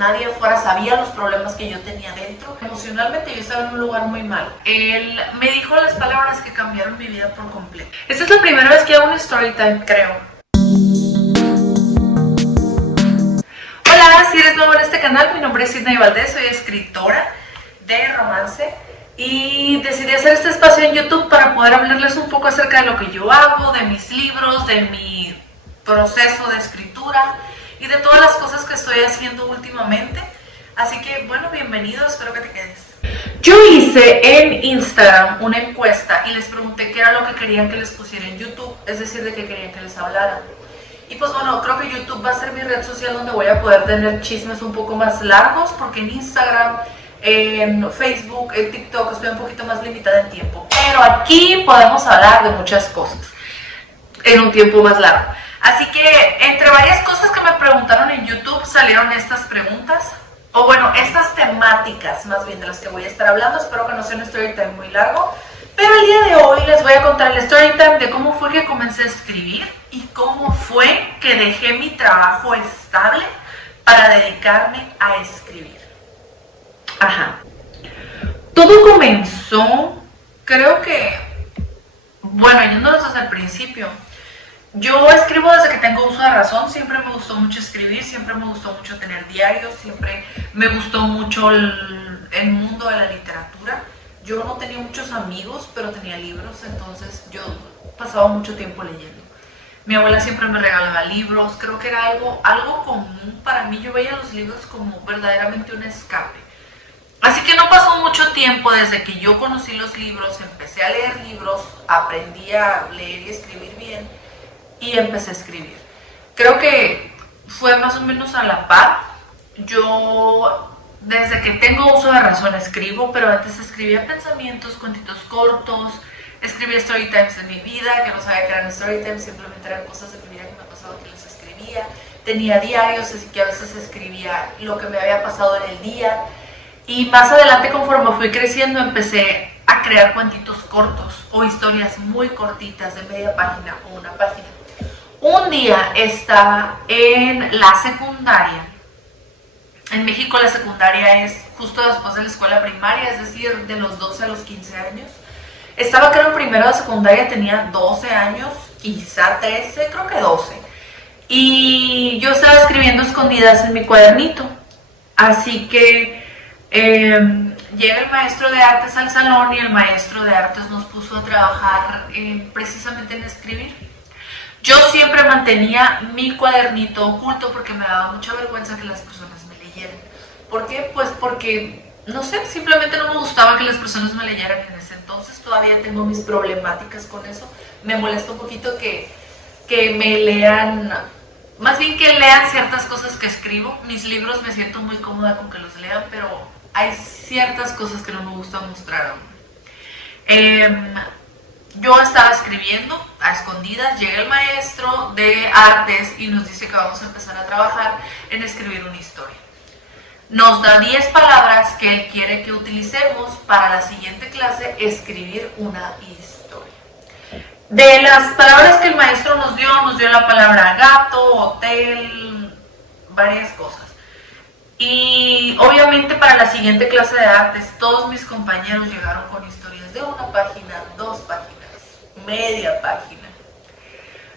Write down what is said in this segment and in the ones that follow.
nadie afuera sabía los problemas que yo tenía dentro. Emocionalmente yo estaba en un lugar muy malo. Él me dijo las palabras que cambiaron mi vida por completo. Esta es la primera vez que hago un story time, creo. Hola, si eres nuevo en este canal, mi nombre es Sidney Valdés, soy escritora de romance y decidí hacer este espacio en YouTube para poder hablarles un poco acerca de lo que yo hago, de mis libros, de mi proceso de escritura y de todas las cosas que estoy haciendo últimamente. Así que bueno, bienvenido, espero que te quedes. Yo hice en Instagram una encuesta y les pregunté qué era lo que querían que les pusiera en YouTube, es decir, de qué querían que les hablara. Y pues bueno, creo que YouTube va a ser mi red social donde voy a poder tener chismes un poco más largos, porque en Instagram, en Facebook, en TikTok estoy un poquito más limitada en tiempo. Pero aquí podemos hablar de muchas cosas en un tiempo más largo. Así que entre varias cosas que me preguntaron en YouTube salieron estas preguntas, o bueno, estas temáticas más bien de las que voy a estar hablando. Espero que no sea un story time muy largo, pero el día de hoy les voy a contar el story time de cómo fue que comencé a escribir y cómo fue que dejé mi trabajo estable para dedicarme a escribir. Todo comenzó, creo que, bueno, yéndonos desde el principio. Yo escribo desde que tengo uso de razón, siempre me gustó mucho escribir, siempre me gustó mucho tener diarios, siempre me gustó mucho el mundo de la literatura. Yo no tenía muchos amigos, pero tenía libros, entonces yo pasaba mucho tiempo leyendo. Mi abuela siempre me regalaba libros, creo que era algo común para mí. Yo veía los libros como verdaderamente un escape. Así que no pasó mucho tiempo desde que yo conocí los libros, empecé a leer libros, aprendí a leer y escribir bien y empecé a escribir. Creo que fue más o menos a la par. Yo desde que tengo uso de razón escribo, pero antes escribía pensamientos, cuentitos cortos, escribía story times en mi vida, que no sabía que eran story times, simplemente eran cosas de mi vida que me pasaban que las escribía. Tenía diarios, así que a veces escribía lo que me había pasado en el día. Y más adelante, conforme fui creciendo, empecé a crear cuentitos cortos o historias muy cortitas de media página o una página. Un día estaba en la secundaria. En México la secundaria es justo después de la escuela primaria, es decir, de los 12 a los 15 años. Estaba, creo, en primero de secundaria, tenía 12 años, quizá 13, creo que 12. Y yo estaba escribiendo escondidas en mi cuadernito. Así que llega el maestro de artes al salón y el maestro de artes nos puso a trabajar precisamente en escribir. Yo siempre mantenía mi cuadernito oculto porque me daba mucha vergüenza que las personas me leyeran. ¿Por qué? Pues porque, no sé, simplemente no me gustaba que las personas me leyeran en ese entonces. Todavía tengo mis problemáticas con eso. Me molesta un poquito que me lean, más bien que lean ciertas cosas que escribo. Mis libros me siento muy cómoda con que los lean, pero hay ciertas cosas que no me gusta mostrar aún. Yo estaba escribiendo a escondidas, llega el maestro de artes y nos dice que vamos a empezar a trabajar en escribir una historia. Nos da 10 palabras que él quiere que utilicemos para la siguiente clase, escribir una historia. De las palabras que el maestro nos dio la palabra gato, hotel, varias cosas. Y obviamente para la siguiente clase de artes todos mis compañeros llegaron con historias de una página, 2 páginas, media página.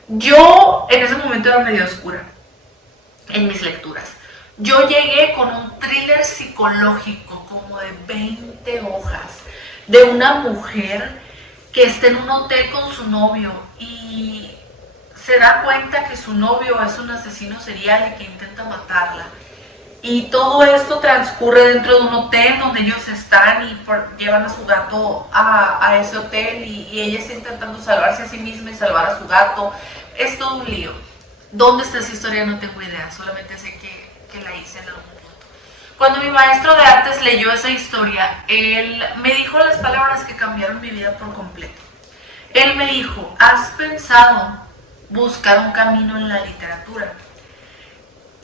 Yo en ese momento era medio oscura en mis lecturas. Yo llegué con un thriller psicológico como de 20 hojas de una mujer que está en un hotel con su novio y se da cuenta que su novio es un asesino serial y que intenta matarla. Y todo esto transcurre dentro de un hotel donde ellos están y llevan a su gato a ese hotel y ella está intentando salvarse a sí misma y salvar a su gato. Es todo un lío. ¿Dónde está esa historia? No tengo idea, solamente sé que la hice en algún punto. Cuando mi maestro de artes leyó esa historia, él me dijo las palabras que cambiaron mi vida por completo. Él me dijo, ¿has pensado buscar un camino en la literatura?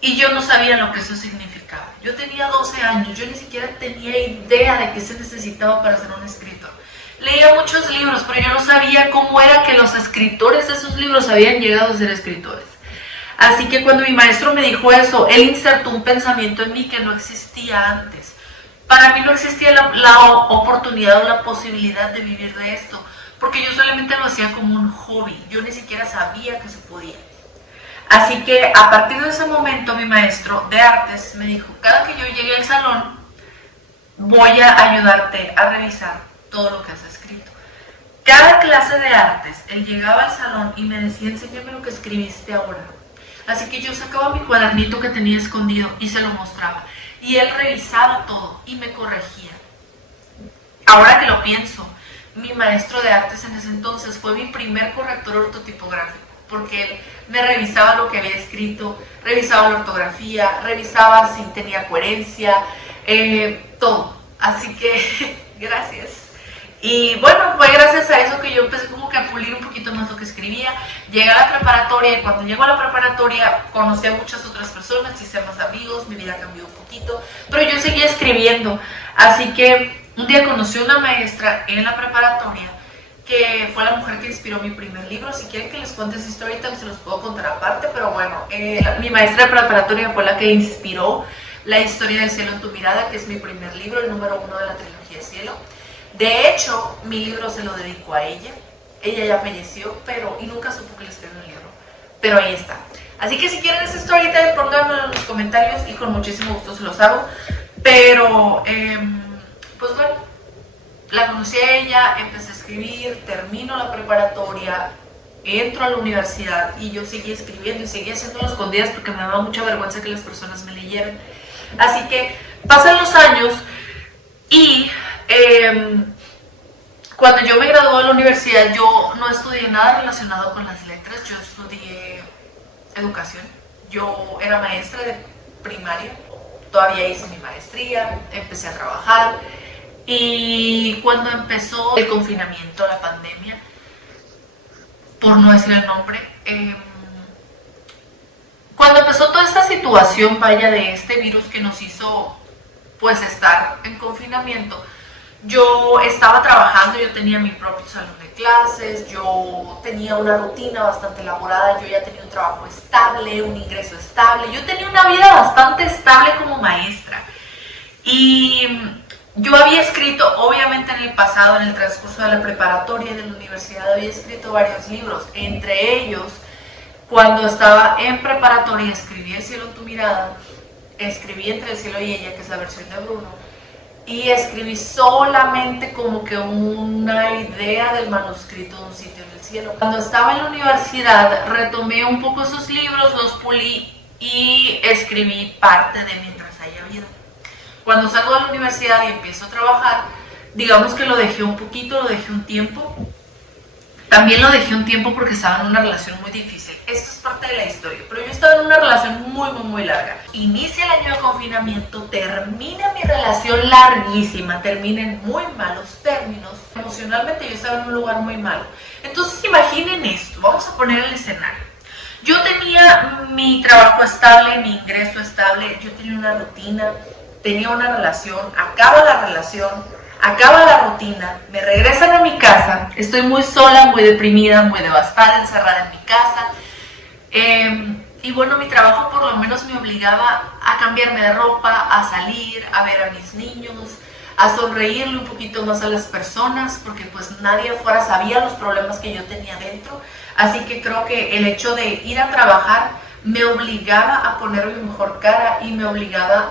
Y yo no sabía lo que eso significaba. Yo tenía 12 años, yo ni siquiera tenía idea de qué se necesitaba para ser un escritor. Leía muchos libros, pero yo no sabía cómo era que los escritores de esos libros habían llegado a ser escritores. Así que cuando mi maestro me dijo eso, él insertó un pensamiento en mí que no existía antes. Para mí no existía la oportunidad o la posibilidad de vivir de esto, porque yo solamente lo hacía como un hobby, yo ni siquiera sabía que se podía. Así que a partir de ese momento mi maestro de artes me dijo, cada que yo llegue al salón, voy a ayudarte a revisar todo lo que has escrito. Cada clase de artes, él llegaba al salón y me decía, enséñame lo que escribiste ahora. Así que yo sacaba mi cuadernito que tenía escondido y se lo mostraba. Y él revisaba todo y me corregía. Ahora que lo pienso, mi maestro de artes en ese entonces fue mi primer corrector ortotipográfico, porque él me revisaba lo que había escrito, revisaba la ortografía, revisaba si tenía coherencia, todo. Así que, gracias. Y bueno, fue gracias a eso que yo empecé como que a pulir un poquito más lo que escribía. Llegué a la preparatoria y cuando llego a la preparatoria conocí a muchas otras personas, hice más amigos, mi vida cambió un poquito, pero yo seguía escribiendo. Así que un día conocí a una maestra en la preparatoria que fue la mujer que inspiró mi primer libro. Si quieren que les cuente esa historia, ahorita se los puedo contar aparte, pero bueno, mi maestra de preparatoria fue la que inspiró La historia del cielo en tu mirada, que es mi primer libro, el número 1 de la trilogía Cielo. De hecho, mi libro se lo dedico a ella. Ella ya falleció, y nunca supo que le escribí un libro. Pero ahí está. Así que si quieren esa historieta, pónganmelo en los comentarios y con muchísimo gusto se los hago. Pero, pues bueno, la conocí a ella, empecé a escribir, termino la preparatoria, entro a la universidad y yo seguí escribiendo y seguí haciéndolo a escondidas porque me daba mucha vergüenza que las personas me leyeran. Así que pasan los años y cuando yo me gradué de la universidad, yo no estudié nada relacionado con las letras, yo estudié educación. Yo era maestra de primaria, todavía hice mi maestría, empecé a trabajar y cuando empezó el confinamiento, la pandemia, por no decir el nombre, cuando empezó toda esta situación, vaya, de este virus que nos hizo pues estar en confinamiento, yo estaba trabajando, yo tenía mi propio salón de clases, yo tenía una rutina bastante elaborada, yo ya tenía un trabajo estable, un ingreso estable, yo tenía una vida bastante estable como maestra. Y yo había escrito, obviamente en el pasado, en el transcurso de la preparatoria y de la universidad, había escrito varios libros, entre ellos, cuando estaba en preparatoria, escribí El cielo en tu mirada, escribí Entre el cielo y ella, que es la versión de Bruno, y escribí solamente como que una idea del manuscrito de Un sitio en el cielo. Cuando estaba en la universidad retomé un poco esos libros, los pulí y escribí parte de Mientras haya vida. Cuando salgo de la universidad y empiezo a trabajar, digamos que lo dejé un poquito, lo dejé un tiempo. También lo dejé un tiempo porque estaba en una relación muy difícil. Esto es parte de la historia, pero yo estaba en una relación muy larga. Inicia el año de confinamiento, termina mi relación larguísima, termina en muy malos términos. Emocionalmente yo estaba en un lugar muy malo. Entonces imaginen esto, vamos a poner el escenario. Yo tenía mi trabajo estable, mi ingreso estable, yo tenía una rutina, tenía una relación, acaba la relación, acaba la rutina, me regresan a mi casa, estoy muy sola, muy deprimida, muy devastada, encerrada en mi casa. Y bueno, mi trabajo por lo menos me obligaba a cambiarme de ropa, a salir, a ver a mis niños, a sonreírle un poquito más a las personas, porque pues nadie afuera sabía los problemas que yo tenía dentro. Así que creo que el hecho de ir a trabajar me obligaba a poner mi mejor cara y me obligaba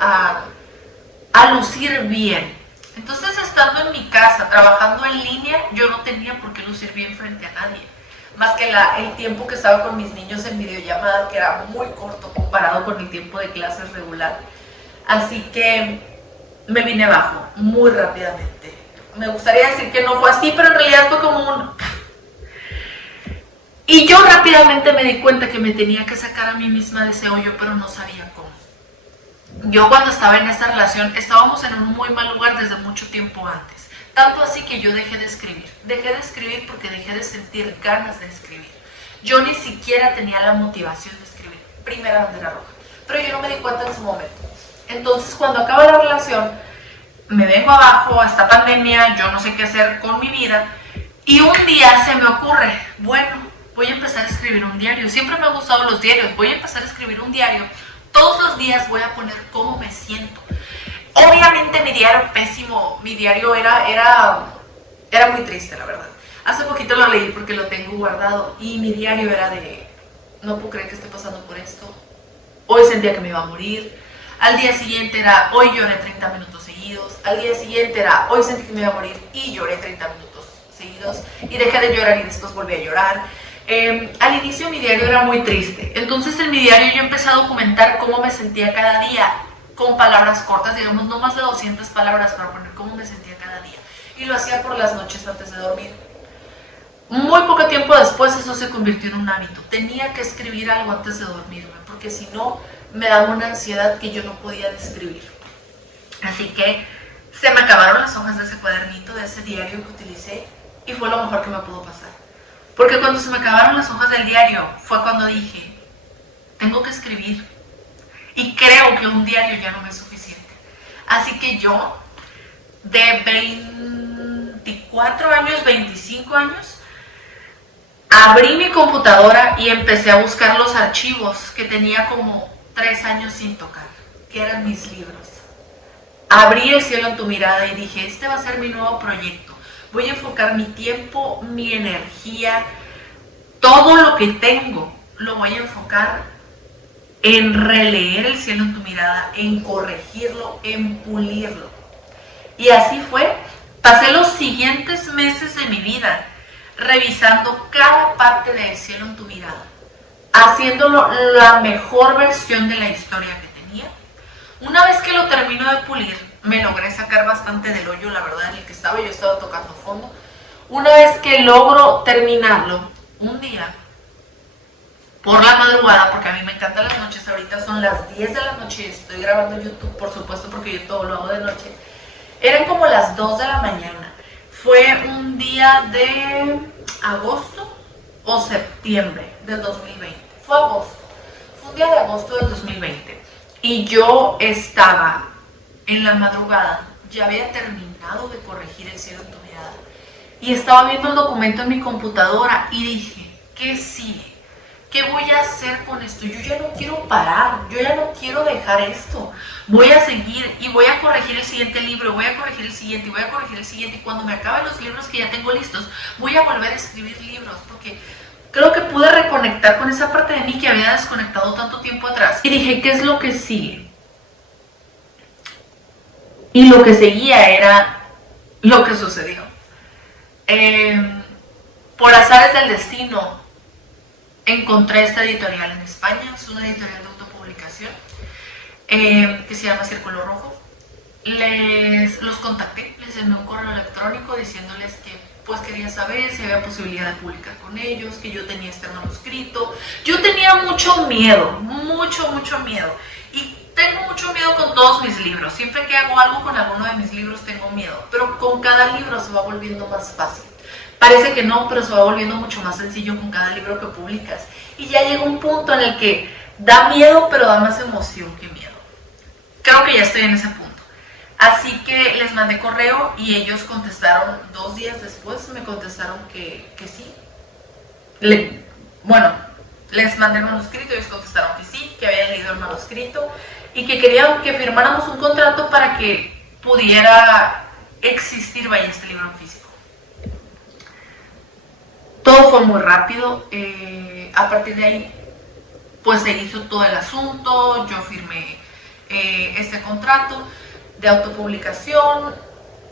a lucir bien. Entonces, estando en mi casa, trabajando en línea, yo no tenía por qué lucir bien frente a nadie. Más que el tiempo que estaba con mis niños en videollamada, que era muy corto comparado con el tiempo de clases regular. Así que me vine abajo muy rápidamente. Me gustaría decir que no fue así, pero en realidad fue como un... Y yo rápidamente me di cuenta que me tenía que sacar a mí misma de ese hoyo, pero no sabía cómo. Yo cuando estaba en esta relación estábamos en un muy mal lugar desde mucho tiempo antes, tanto así que yo dejé de escribir porque dejé de sentir ganas de escribir. Yo ni siquiera tenía la motivación de escribir, primera bandera roja, pero yo no me di cuenta en su momento. Entonces cuando acaba la relación, me vengo abajo a esta pandemia, yo no sé qué hacer con mi vida y un día se me ocurre, bueno, voy a empezar a escribir un diario. Siempre me han gustado los diarios, voy a empezar a escribir un diario. Todos los días voy a poner cómo me siento. Obviamente mi diario pésimo, mi diario era muy triste, la verdad. Hace poquito lo leí porque lo tengo guardado y mi diario era de, no puedo creer que esté pasando por esto. Hoy sentía que me iba a morir. Al día siguiente era, hoy lloré 30 minutos seguidos. Al día siguiente era, hoy sentí que me iba a morir y lloré 30 minutos seguidos. Y dejé de llorar y después volví a llorar. Al inicio mi diario era muy triste. Entonces en mi diario yo empecé a documentar cómo me sentía cada día, con palabras cortas, digamos no más de 200 palabras para poner cómo me sentía cada día. Y lo hacía por las noches antes de dormir. Muy poco tiempo después eso se convirtió en un hábito. Tenía que escribir algo antes de dormirme, porque si no me daba una ansiedad que yo no podía describir. Así que se me acabaron las hojas de ese cuadernito, de ese diario que utilicé, y fue lo mejor que me pudo pasar. Porque cuando se me acabaron las hojas del diario fue cuando dije, tengo que escribir. Y creo que un diario ya no me es suficiente. Así que yo, de 24 años, 25 años, abrí mi computadora y empecé a buscar los archivos que tenía como 3 años sin tocar, que eran mis libros. Abrí El cielo en tu mirada y dije, este va a ser mi nuevo proyecto. Voy a enfocar mi tiempo, mi energía, todo lo que tengo, lo voy a enfocar en releer El cielo en tu mirada, en corregirlo, en pulirlo. Y así fue. Pasé los siguientes meses de mi vida revisando cada parte de El cielo en tu mirada, haciéndolo la mejor versión de la historia que tenía. Una vez que lo termino de pulir, me logré sacar bastante del hoyo, la verdad, en el que estaba. Yo estaba tocando fondo. Una vez que logro terminarlo, un día, por la madrugada, porque a mí me encantan las noches, ahorita son las 10 de la noche y estoy grabando YouTube, por supuesto, porque yo todo lo hago de noche. Eran como las 2 de la mañana. Fue un día de agosto o septiembre del 2020. Fue agosto. Fue un día de agosto del 2020. Y yo estaba en la madrugada, ya había terminado de corregir El cielo en tu mirada. Y estaba viendo el documento en mi computadora y dije, ¿qué sigue? ¿Qué voy a hacer con esto? Yo ya no quiero parar, yo ya no quiero dejar esto. Voy a seguir y voy a corregir el siguiente libro, voy a corregir el siguiente y voy a corregir el siguiente. Y cuando me acaben los libros que ya tengo listos, voy a volver a escribir libros, porque creo que pude reconectar con esa parte de mí que había desconectado tanto tiempo atrás. Y dije, ¿qué es lo que sigue? Y lo que seguía era lo que sucedió. Por azares del destino, encontré esta editorial en España. Es una editorial de autopublicación que se llama Círculo Rojo. Los contacté, les envié un correo electrónico diciéndoles que pues quería saber si había posibilidad de publicar con ellos, que yo tenía este manuscrito. Yo tenía mucho miedo, mucho miedo. Y tengo mucho miedo con todos mis libros. Siempre que hago algo con alguno de mis libros tengo miedo, pero con cada libro se va volviendo más fácil. Parece que no, pero se va volviendo mucho más sencillo con cada libro que publicas. Y ya llega un punto en el que da miedo, pero da más emoción que miedo. Creo que ya estoy en ese punto. Así que les mandé correo y ellos contestaron 2 días después, me contestaron que sí. Les mandé el manuscrito y ellos contestaron que sí, que habían leído el manuscrito y que querían que firmáramos un contrato para que pudiera existir, vaya, este libro físico. Todo fue muy rápido. A partir de ahí pues se hizo todo el asunto, yo firmé este contrato de autopublicación,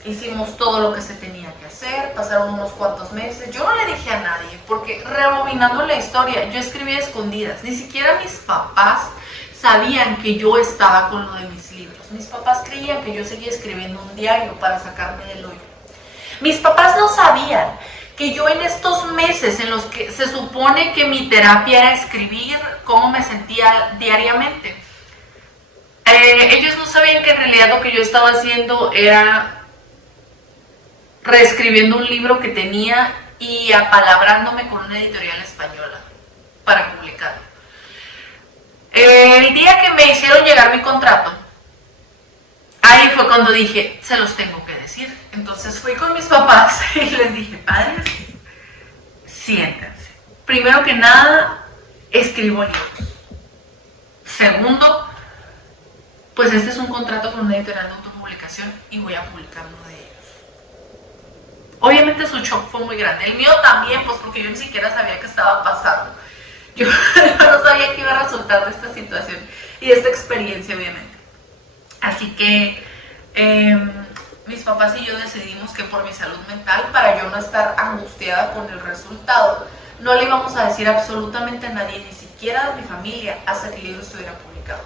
hicimos todo lo que se tenía que hacer, pasaron unos cuantos meses. Yo no le dije a nadie, porque rebobinando la historia, yo escribía a escondidas. Ni siquiera mis papás sabían que yo estaba con lo de mis libros. Mis papás creían que yo seguía escribiendo un diario para sacarme del hoyo. Mis papás no sabían que yo en estos meses en los que se supone que mi terapia era escribir cómo me sentía diariamente, ellos no sabían que en realidad lo que yo estaba haciendo era reescribiendo un libro que tenía y apalabrándome con una editorial española para publicarlo. El día que me hicieron llegar mi contrato, ahí fue cuando dije, se los tengo que decir. Entonces fui con mis papás y les dije, padres, siéntense. Primero que nada, escribo libros. Segundo, pues este es un contrato con una editorial de autopublicación y voy a publicar uno de ellos. Obviamente su shock fue muy grande. El mío también, pues porque yo ni siquiera sabía qué estaba pasando. Yo no sabía qué iba a resultar de esta situación y de esta experiencia, obviamente. Así que mis papás y yo decidimos que por mi salud mental, para yo no estar angustiada con el resultado, no le íbamos a decir absolutamente a nadie, ni siquiera a mi familia, hasta que el libro estuviera publicado.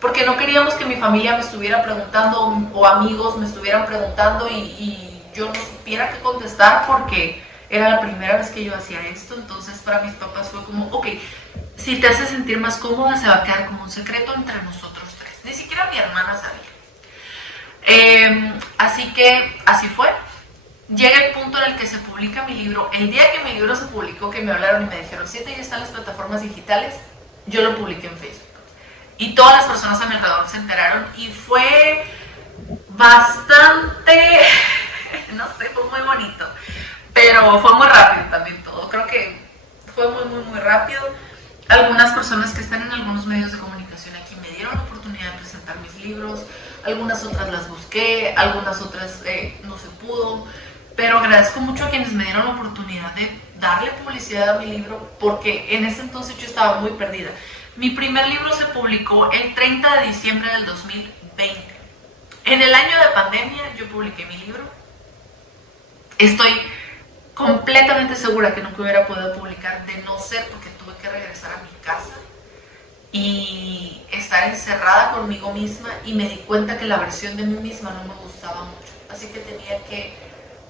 Porque no queríamos que mi familia me estuviera preguntando o amigos me estuvieran preguntando y yo no supiera qué contestar porque era la primera vez que yo hacía esto. Entonces para mis papás fue como, ok, si te hace sentir más cómoda se va a quedar como un secreto entre nosotros tres. Ni siquiera mi hermana sabía. Así que así fue. Llega el punto en el que se publica mi libro. El día que mi libro se publicó, que me hablaron y me dijeron, sí, ya están las plataformas digitales, yo lo publiqué en Facebook. Y todas las personas a mi alrededor se enteraron y fue bastante, no sé, fue muy bonito. Pero fue muy rápido también todo. Creo que fue muy rápido. Algunas personas que están en algunos medios de comunicación aquí me dieron la oportunidad de presentar mis libros. Algunas otras las busqué, algunas otras no se pudo. Pero agradezco mucho a quienes me dieron la oportunidad de darle publicidad a mi libro, porque en ese entonces yo estaba muy perdida. Mi primer libro se publicó el 30 de diciembre del 2020. En el año de pandemia yo publiqué mi libro. Estoy completamente segura que nunca hubiera podido publicar, de no ser porque tuve que regresar a mi casa y estar encerrada conmigo misma, y me di cuenta que la versión de mí misma no me gustaba mucho, así que tenía que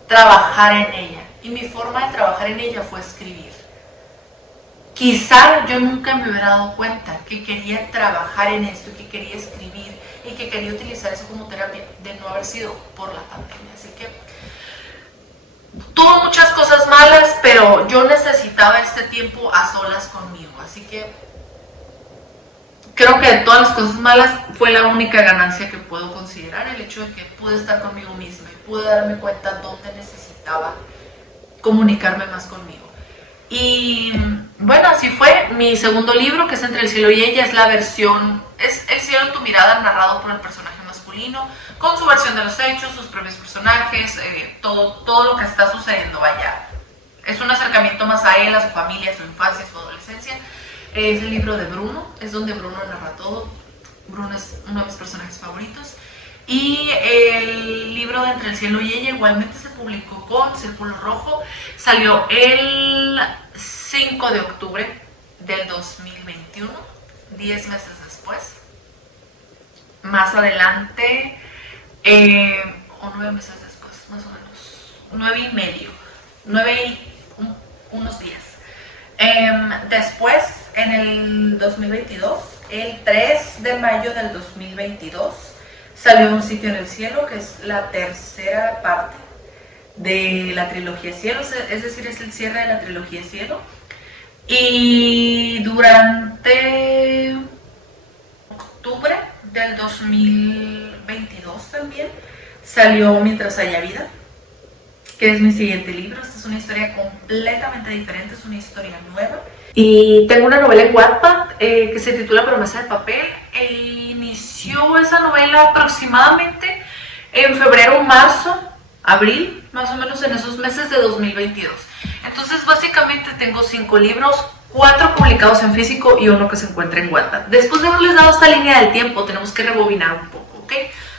trabajar en ella, y mi forma de trabajar en ella fue escribir. Quizá yo nunca me hubiera dado cuenta que quería trabajar en esto, que quería escribir y que quería utilizar eso como terapia, de no haber sido por la pandemia. Así que tuvo muchas cosas malas, pero yo necesitaba este tiempo a solas conmigo. Así que creo que de todas las cosas malas fue la única ganancia que puedo considerar, el hecho de que pude estar conmigo misma y pude darme cuenta dónde necesitaba comunicarme más conmigo. Y bueno, así fue. Mi segundo libro, que es Entre el cielo y ella, es la versión, es El cielo en tu mirada, narrado por el personaje masculino, con su versión de los hechos, sus propios personajes, todo lo que está sucediendo, vaya. Es un acercamiento más a él, a su familia, a su infancia, a su adolescencia. Es el libro de Bruno, es donde Bruno narra todo. Bruno es uno de mis personajes favoritos. Y el libro de Entre el cielo y ella igualmente se publicó con Círculo Rojo. Salió el 5 de octubre del 2021, 10 meses después. Más adelante, o 9 meses después, más o menos, 9 y medio, 9 y unos días. Después, en el 2022, el 3 de mayo del 2022, salió Un sitio en el cielo, que es la tercera parte de la trilogía Cielo, es decir, es el cierre de la trilogía Cielo. Y durante octubre del 2022 también salió Mientras haya vida, que es mi siguiente libro. Esta es una historia completamente diferente, es una historia nueva. Y tengo una novela en Wattpad que se titula Promesa de papel. Inició esa novela aproximadamente en febrero, marzo, abril, más o menos en esos meses de 2022. Entonces básicamente tengo 5 libros, 4 publicados en físico y 1 que se encuentra en Wattpad. Después de haberles dado esta línea del tiempo, tenemos que rebobinar un poco, ¿ok?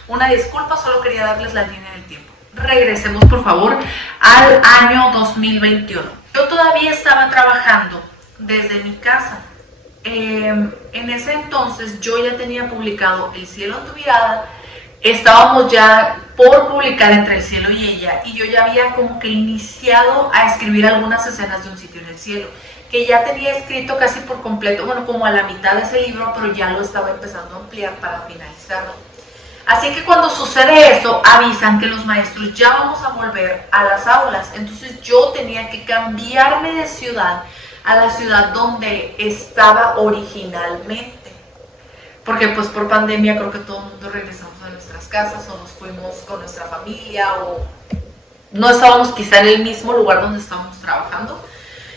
Una disculpa, solo quería darles la línea del tiempo. Regresemos por favor al año 2021. Yo todavía estaba trabajando desde mi casa. En ese entonces yo ya tenía publicado El cielo en tu mirada, estábamos ya por publicar Entre el cielo y ella, y yo ya había como que iniciado a escribir algunas escenas de Un sitio en el cielo, que ya tenía escrito casi por completo, bueno, como a la mitad de ese libro, pero ya lo estaba empezando a ampliar para finalizarlo. Así que cuando sucede eso, avisan que los maestros ya vamos a volver a las aulas. Entonces yo tenía que cambiarme de ciudad a la ciudad donde estaba originalmente. Porque pues por pandemia creo que todo el mundo regresamos a nuestras casas o nos fuimos con nuestra familia o no estábamos quizá en el mismo lugar donde estábamos trabajando.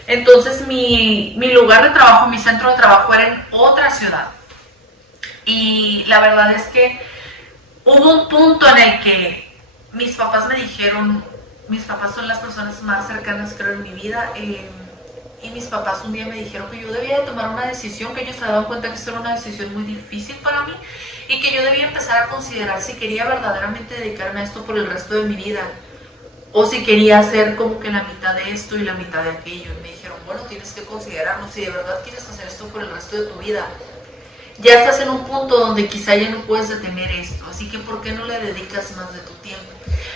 Entonces mi lugar de trabajo, mi centro de trabajo era en otra ciudad. Y la verdad es que hubo un punto en el que mis papás me dijeron, mis papás son las personas más cercanas creo en mi vida, y mis papás un día me dijeron que yo debía de tomar una decisión, que ellos se daban cuenta que esto era una decisión muy difícil para mí y que yo debía empezar a considerar si quería verdaderamente dedicarme a esto por el resto de mi vida o si quería hacer como que la mitad de esto y la mitad de aquello. Y me dijeron, bueno, tienes que considerarlo, si de verdad quieres hacer esto por el resto de tu vida. Ya estás en un punto donde quizá ya no puedes detener esto, así que ¿por qué no le dedicas más de tu tiempo?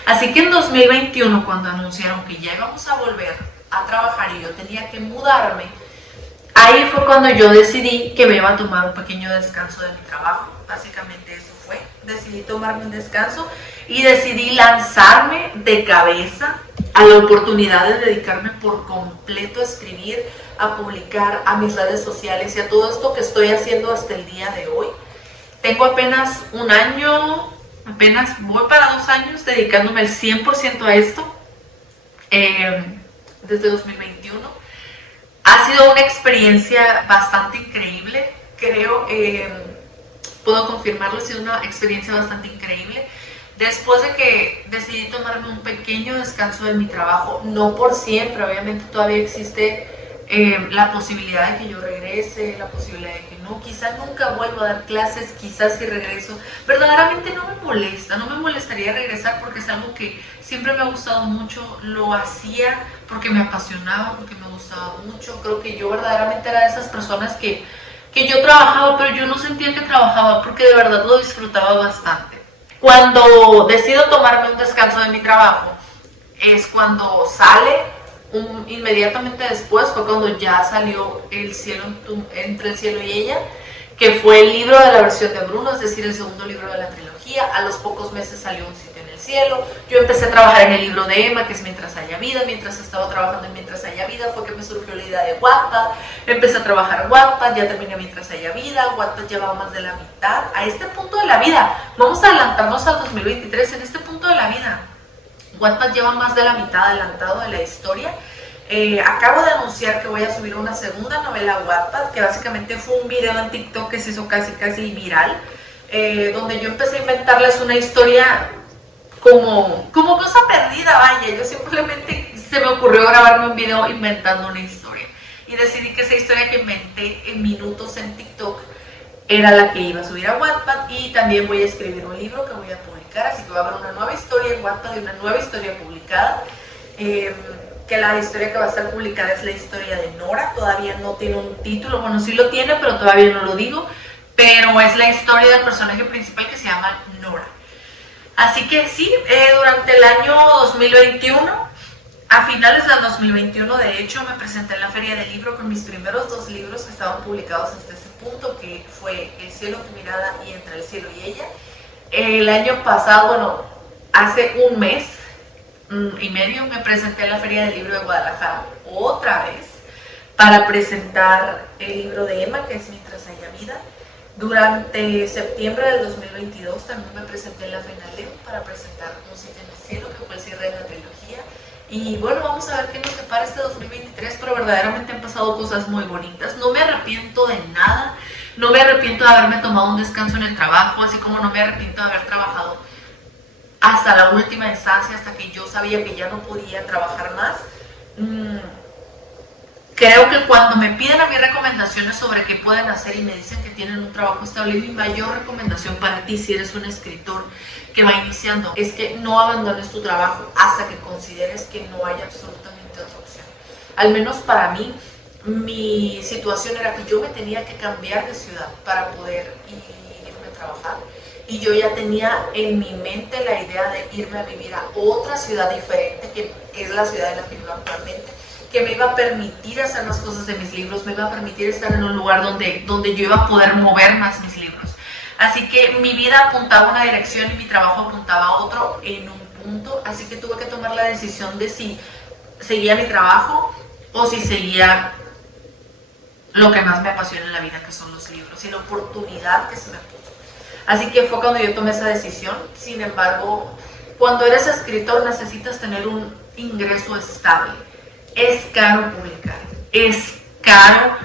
Así que en 2021, cuando anunciaron que ya íbamos a volver a trabajar y yo tenía que mudarme, ahí fue cuando yo decidí que me iba a tomar un pequeño descanso de mi trabajo. Básicamente eso fue, decidí tomarme un descanso y decidí lanzarme de cabeza a la oportunidad de dedicarme por completo a escribir, a publicar, a mis redes sociales y a todo esto que estoy haciendo hasta el día de hoy. Tengo apenas un año, apenas voy para 2 años dedicándome al 100% a esto, desde 2021. Ha sido una experiencia bastante increíble, creo, puedo confirmarlo, ha sido una experiencia bastante increíble. Después de que decidí tomarme un pequeño descanso de mi trabajo, no por siempre, obviamente todavía existe la posibilidad de que yo regrese, la posibilidad de que no, quizás nunca vuelva a dar clases, quizás si regreso, verdaderamente no me molesta, no me molestaría regresar porque es algo que siempre me ha gustado mucho, lo hacía porque me apasionaba, porque me gustaba mucho, creo que yo verdaderamente era de esas personas que yo trabajaba, pero yo no sentía que trabajaba porque de verdad lo disfrutaba bastante. Cuando decido tomarme un descanso de mi trabajo, es cuando sale, inmediatamente después fue cuando ya salió El cielo entre el cielo y ella, que fue el libro de la versión de Bruno, es decir, el segundo libro de la trilogía. A los pocos meses salió Un sitio en el cielo. Yo empecé a trabajar en el libro de Emma, que es Mientras haya vida. Mientras estaba trabajando en Mientras haya vida fue que me surgió la idea de Wattpad. Empecé a trabajar en Wattpad, ya terminé Mientras haya vida. Wattpad llevaba más de la mitad. A este punto de la vida, vamos a adelantarnos al 2023, en este punto de la vida, Wattpad lleva más de la mitad adelantado de la historia. Acabo de anunciar que voy a subir una segunda novela a Wattpad, que básicamente fue un video en TikTok que se hizo casi viral, donde yo empecé a inventarles una historia como cosa perdida, vaya. Yo simplemente se me ocurrió grabarme un video inventando una historia y decidí que esa historia que inventé en minutos en TikTok era la que iba a subir a Wattpad, y también voy a escribir un libro que voy a publicar, así que va a haber una nueva historia en Wattpad y una nueva historia publicada. Que la historia que va a estar publicada es la historia de Nora, todavía no tiene un título, bueno sí lo tiene, pero todavía no lo digo, pero es la historia del personaje principal que se llama Nora. Así que sí, durante el año 2021, a finales del 2021 de hecho, me presenté en la Feria del Libro con mis primeros 2 libros que estaban publicados hasta ese punto, que fue El cielo, tu mirada y Entre el cielo y ella. El año pasado, bueno, hace un mes y medio, me presenté en la Feria del Libro de Guadalajara otra vez para presentar el libro de Emma, que es Mientras haya vida. Durante septiembre del 2022 también me presenté en la Fenaleo para presentar Un sitio en el cielo, que fue el cierre de la trilogía. Y bueno, vamos a ver qué nos depara este 2023, pero verdaderamente han pasado cosas muy bonitas. No me arrepiento de nada, no me arrepiento de haberme tomado un descanso en el trabajo, así como no me arrepiento de haber trabajado hasta la última instancia, hasta que yo sabía que ya no podía trabajar más. Creo que cuando me piden a mí recomendaciones sobre qué pueden hacer y me dicen que tienen un trabajo estable, mi mayor recomendación para ti, si eres un escritor que va iniciando, es que no abandones tu trabajo hasta que consideres que no hay absolutamente otra opción. Al menos para mí, mi situación era que yo me tenía que cambiar de ciudad para poder irme a trabajar. Y yo ya tenía en mi mente la idea de irme a vivir a otra ciudad diferente, que es la ciudad en la que vivo actualmente, que me iba a permitir hacer las cosas de mis libros, me iba a permitir estar en un lugar donde yo iba a poder mover más mis libros. Así que mi vida apuntaba a una dirección y mi trabajo apuntaba a otro en un punto, así que tuve que tomar la decisión de si seguía mi trabajo o si seguía lo que más me apasiona en la vida, que son los libros, y la oportunidad que se me puso. Así que fue cuando yo tomé esa decisión. Sin embargo, cuando eres escritor necesitas tener un ingreso estable. Es caro publicar, es caro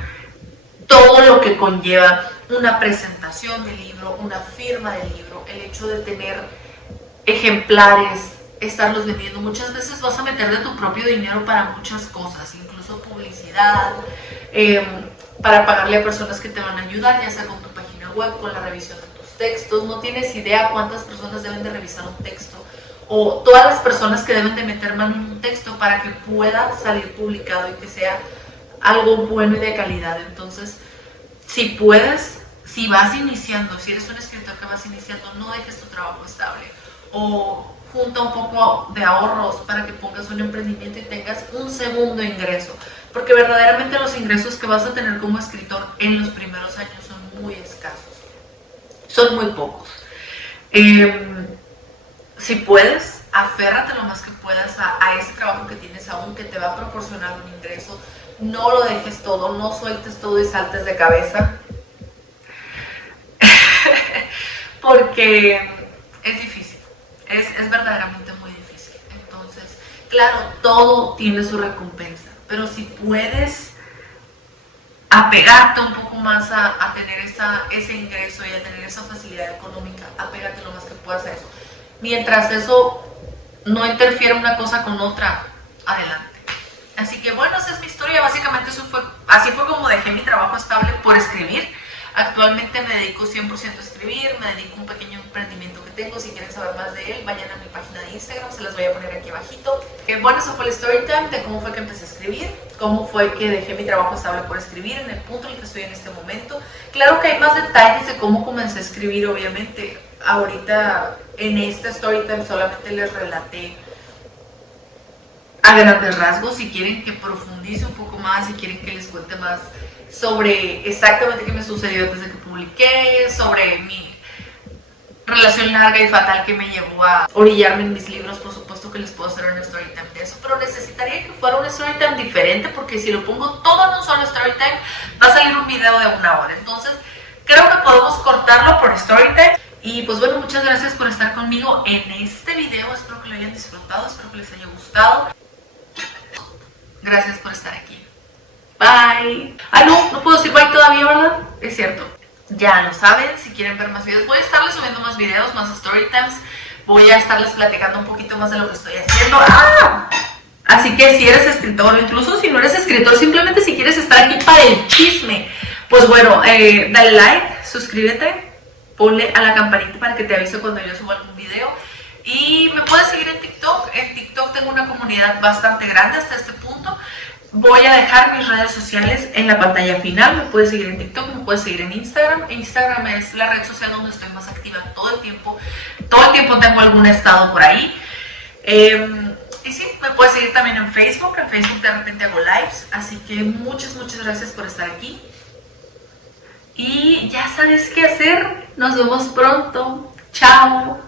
todo lo que conlleva una presentación del libro, una firma del libro, el hecho de tener ejemplares, estarlos vendiendo. Muchas veces vas a meter de tu propio dinero para muchas cosas, incluso publicidad, para pagarle a personas que te van a ayudar, ya sea con tu página web, con la revisión de tus textos. No tienes idea cuántas personas deben de revisar un texto, o todas las personas que deben de meter mano en un texto para que pueda salir publicado y que sea algo bueno y de calidad. Entonces, si puedes, si vas iniciando, si eres un escritor que vas iniciando, no dejes tu trabajo estable, o junta un poco de ahorros para que pongas un emprendimiento y tengas un segundo ingreso, porque verdaderamente los ingresos que vas a tener como escritor en los primeros años son muy escasos, son muy pocos. Si puedes, aférrate lo más que puedas a ese trabajo que tienes aún, que te va a proporcionar un ingreso. No lo dejes todo, no sueltes todo y saltes de cabeza, porque es difícil, es verdaderamente muy difícil. Entonces, claro, todo tiene su recompensa, pero si puedes apegarte un poco más a tener ese ingreso y a tener esa facilidad económica, apégate lo más que puedas a eso. Mientras eso no interfiere una cosa con otra, adelante. Así que bueno, esa es mi historia. Básicamente así fue como dejé mi trabajo estable por escribir. Actualmente me dedico 100% a escribir, me dedico a un pequeño emprendimiento que tengo. Si quieren saber más de él, vayan a mi página de Instagram, se las voy a poner aquí abajito. Bueno, eso fue el story time de cómo fue que empecé a escribir, cómo fue que dejé mi trabajo estable por escribir en el punto en el que estoy en este momento. Claro que hay más detalles de cómo comencé a escribir, obviamente. Ahorita en este story time solamente les relaté a grandes rasgos. Si quieren que profundice un poco más, si quieren que les cuente más sobre exactamente qué me sucedió desde que publiqué, sobre mi relación larga y fatal que me llevó a orillarme en mis libros, por supuesto que les puedo hacer un story time de eso, pero necesitaría que fuera un story time diferente, porque si lo pongo todo en un solo story time va a salir un video de 1 hora. Entonces creo que podemos cortarlo por story time. Y pues bueno, muchas gracias por estar conmigo en este video. Espero que lo hayan disfrutado, espero que les haya gustado. Gracias por estar aquí. Bye. Ah, no puedo decir bye todavía, ¿verdad? Es cierto. Ya lo saben, si quieren ver más videos, voy a estarles subiendo más videos, más story times. Voy a estarles platicando un poquito más de lo que estoy haciendo. ¡Ah! Así que si eres escritor, o incluso si no eres escritor, simplemente si quieres estar aquí para el chisme, pues bueno, dale like, suscríbete, ponle a la campanita para que te avise cuando yo suba algún video. Y me puedes seguir en TikTok. En TikTok tengo una comunidad bastante grande hasta este punto. Voy a dejar mis redes sociales en la pantalla final. Me puedes seguir en TikTok, me puedes seguir en Instagram. Instagram es la red social donde estoy más activa todo el tiempo. Todo el tiempo tengo algún estado por ahí. Y sí, me puedes seguir también en Facebook. En Facebook de repente hago lives. Así que muchas gracias por estar aquí. Y ya sabes qué hacer. Nos vemos pronto. Chao.